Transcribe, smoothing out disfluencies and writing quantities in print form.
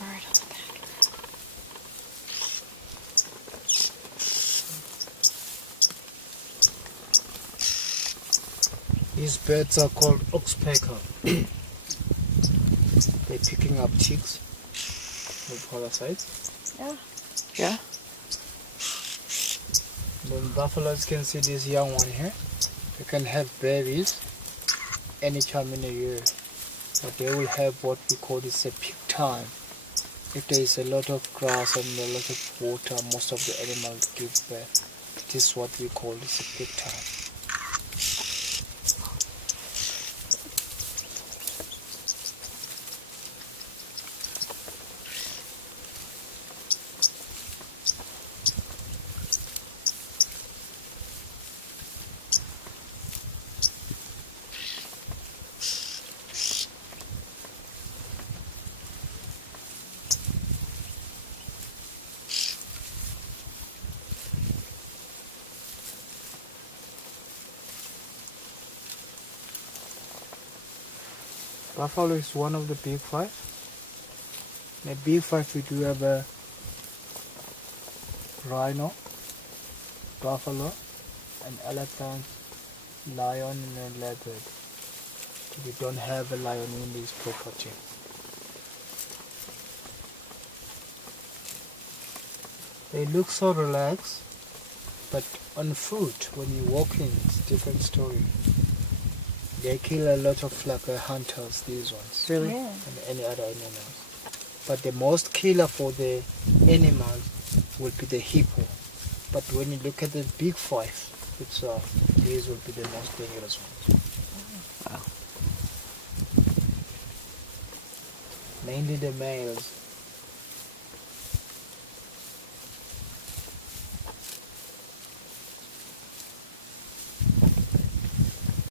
bird on the back. These birds are called oxpecker. They're picking up chicks with parasites. Yeah. Yeah. The buffaloes can see this young one here. They can have babies any time in a year. But they will have what we call this a peak time. If there is a lot of grass and a lot of water, most of the animals give birth. This is what we call this a peak time. Buffalo is one of the big five. In the big five we do have a rhino, buffalo, an elephant, lion and a leopard. We don't have a lion in this property. They look so relaxed, but on foot when you walk in it's a different story. They kill a lot of hunters, these ones. Really? And any other animals. But the most killer for the animals will be the hippo. But when you look at the big five, these will be the most dangerous ones. Wow. Mainly the males.